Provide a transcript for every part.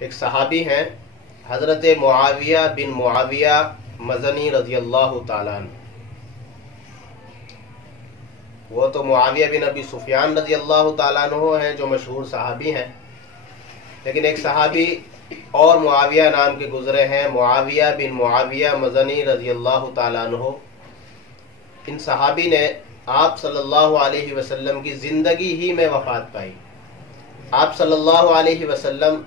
ایک صحابی ہیں حضرت معاویہ بن معاویہ مزنی رضی اللہ تعالیٰ عنہ. وہ تو معاویہ بن ابی سفیان رضی اللہ تعالیٰ عنہ ہیں جو مشہور صحابی ہیں، لیکن ایک صحابی اور معاویہ نام کے گزرے ہیں، معاویہ بن معاویہ مزنی رضی اللہ تعالیٰ عنہ. ان صحابی نے آپ صلی اللہ علیہ وسلم کی زندگی ہی میں وفات پائی. آپ صلی اللہ علیہ وسلم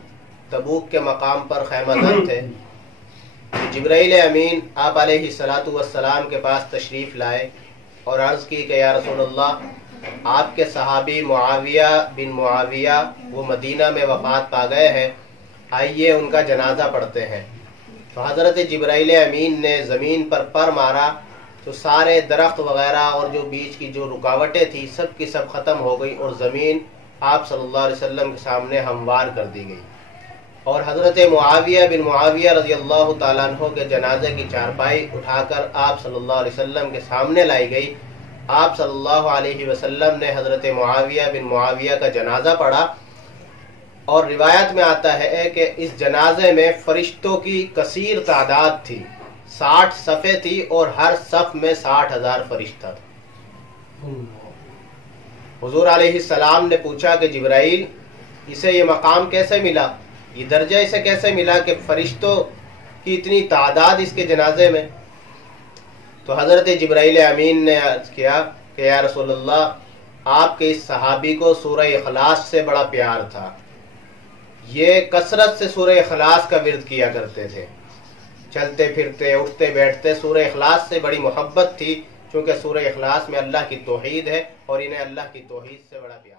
تبوک کے مقام پر خیمہ زن تھے. جبرائیل امین آپ علیہ الصلاۃ والسلام کے پاس تشریف لائے اور عرض کی کہ یا رسول اللہ، آپ کے صحابی معاویہ بن معاویہ وہ مدینہ میں وفات پا گئے ہیں، آئیے ان کا جنازہ پڑھتے ہیں. تو حضرت جبرائیل امین نے زمین پر پر مارا تو سارے درخت وغیرہ اور جو بیچ کی جو رکاوٹیں تھیں سب کی سب ختم ہو گئی اور زمین آپ صلی اللہ علیہ وسلم کے سامنے ہموار کر دی گئی. اور حضرت معاویہ بن معاویہ رضی اللہ تعالیٰ عنہ کے جنازے کی چارپائی اٹھا کر آپ صلی اللہ علیہ وسلم کے سامنے لائی گئی. آپ صلی اللہ علیہ وسلم نے حضرت معاویہ بن معاویہ کا جنازہ پڑھا، اور روایت میں آتا ہے کہ اس جنازے میں فرشتوں کی کثیر تعداد تھی، 60 صفیں تھی اور ہر صف میں 60,000 فرشتہ تھا. حضور علیہ السلام نے پوچھا کہ جبرائیل، اسے یہ مقام کیسے ملا، یہ درجہ اسے کیسے ملا کہ فرشتوں کی اتنی تعداد اس کے جنازے میں؟ تو حضرت جبرائیل امین نے عرض کیا کہ یا رسول اللہ، آپ کے اس صحابی کو سورہ اخلاص سے بڑا پیار تھا، یہ کثرت سے سورہ اخلاص کا ورد کیا کرتے تھے، چلتے پھرتے اٹھتے بیٹھتے سورہ اخلاص سے بڑی محبت تھی، چونکہ سورہ اخلاص میں اللہ کی توحید ہے اور انہیں اللہ کی توحید سے بڑا پیار